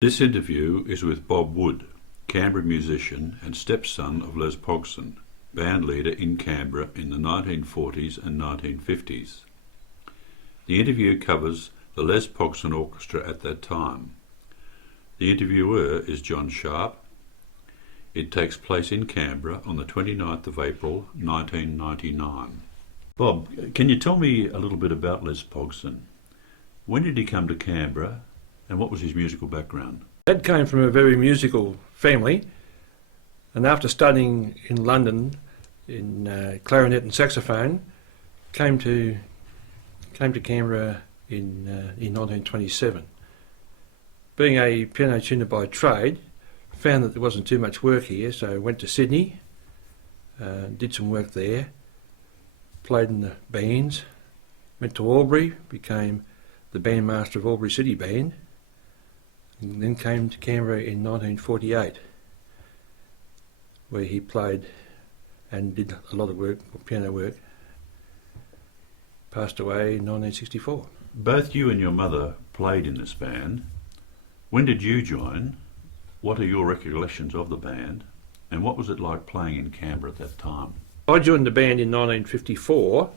This interview is with Bob Wood, Canberra musician and stepson of Les Pogson, band leader in Canberra in the 1940s and 1950s. The interview covers the Les Pogson Orchestra at that time. The interviewer is John Sharpe. It takes place in Canberra on the 29th of April 1999. Bob, can you tell me a little bit about Les Pogson? When did he come to Canberra and what was his musical background? Dad came from a very musical family, and after studying in London in clarinet and saxophone, came to Canberra in 1927. Being a piano tuner by trade, found that there wasn't too much work here, so went to Sydney, did some work there, played in the bands, went to Albury, became the bandmaster of Albury City Band, and then came to Canberra in 1948, where he played and did a lot of work, piano work. Passed away in 1964. Both you and your mother played in this band. When did you join? What are your recollections of the band? And what was it like playing in Canberra at that time? I joined the band in 1954,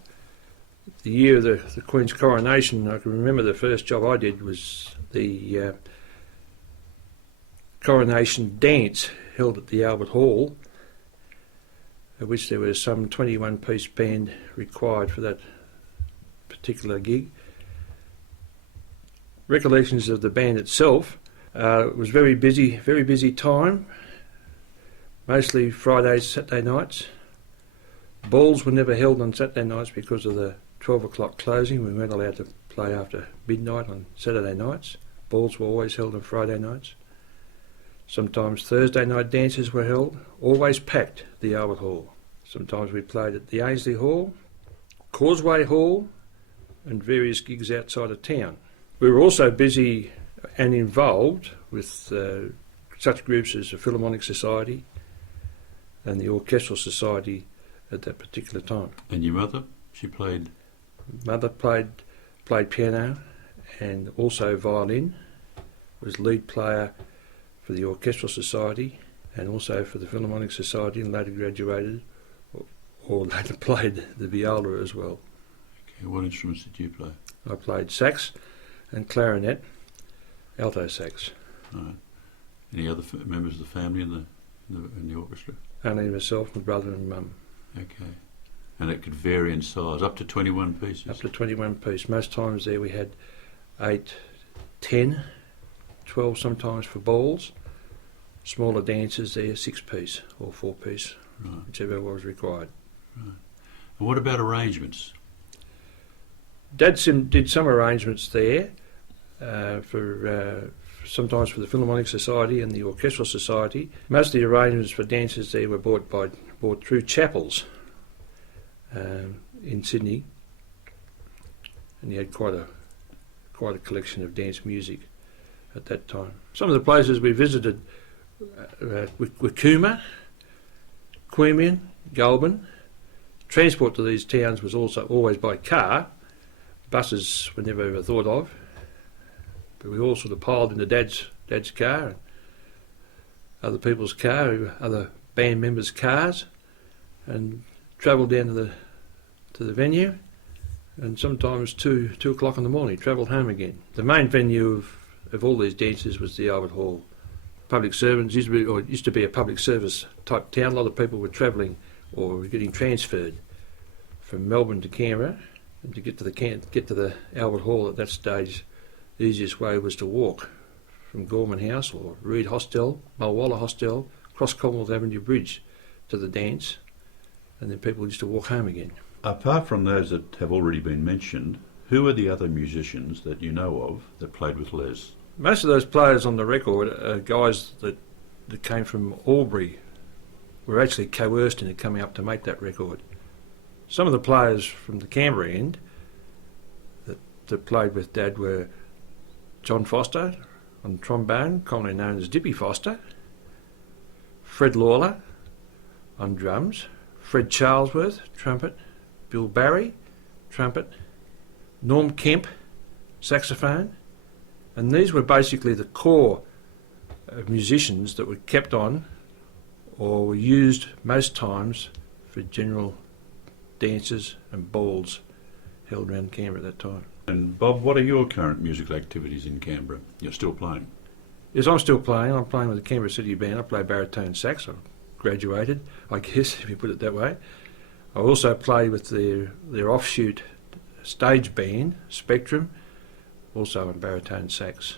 the year of the Queen's coronation. I can remember the first job I did was the coronation dance held at the Albert Hall, at which there was some 21-piece band required for that particular gig. Recollections of the band itself, it was very busy time, mostly Fridays, Saturday nights. Balls were never held on Saturday nights because of the 12 o'clock closing. We weren't allowed to play after midnight on Saturday nights. Balls were always held on Friday nights. Sometimes Thursday night dances were held, always packed the Albert Hall. Sometimes we played at the Ainsley Hall, Causeway Hall, and various gigs outside of town. We were also busy and involved with such groups as the Philharmonic Society and the Orchestral Society at that particular time. And your mother? She played? Mother played piano and also violin, was lead player for the Orchestral Society and also for the Philharmonic Society, and later graduated or later played the viola as well. Okay, what instruments did you play? I played sax and clarinet, alto sax. Right. Any other members of the family in the orchestra? Only myself, my brother and mum. Okay. And it could vary in size, up to 21 pieces? Up to 21 pieces. Most times there we had 8, 10, 12 sometimes for balls. Smaller dances there, 6-piece or 4-piece, right, whichever was required. Right. And what about arrangements? Dad did some arrangements there for sometimes for the Philharmonic Society and the Orchestral Society. Most of the arrangements for dances there were bought through chapels in Sydney, and he had quite a collection of dance music at that time. Some of the places we visited were Cooma, Queanbeyan, Goulburn. Transport to these towns was also always by car. Buses were never ever thought of, but we all sort of piled into Dad's car and other people's car, other band members' cars, and travelled down to the venue, and sometimes 2 o'clock in the morning travelled home again. The main venue of all these dances was the Albert Hall. Public servants used to be a public service type town. A lot of people were travelling or were getting transferred from Melbourne to Canberra, and to get to the Albert Hall at that stage, the easiest way was to walk from Gorman House or Reed Hostel, Mulwala Hostel, across Commonwealth Avenue Bridge to the dance, and then people used to walk home again. Apart from those that have already been mentioned, who are the other musicians that you know of that played with Les? Most of those players on the record are guys that came from Albury, were actually coerced into coming up to make that record. Some of the players from the Canberra end that played with Dad were John Foster on trombone, commonly known as Dippy Foster, Fred Lawler on drums, Fred Charlesworth, trumpet, Bill Barry, trumpet, Norm Kemp, saxophone, and these were basically the core of musicians that were kept on or were used most times for general dances and balls held around Canberra at that time. And Bob, what are your current musical activities in Canberra? You're still playing? Yes, I'm still playing. I'm playing with the Canberra City Band. I play baritone sax. I've graduated, I guess, if you put it that way. I also play with their offshoot stage band, Spectrum, also on baritone sax.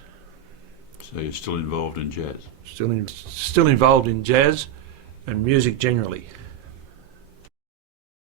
So you're still involved in jazz? Still involved in jazz and music generally.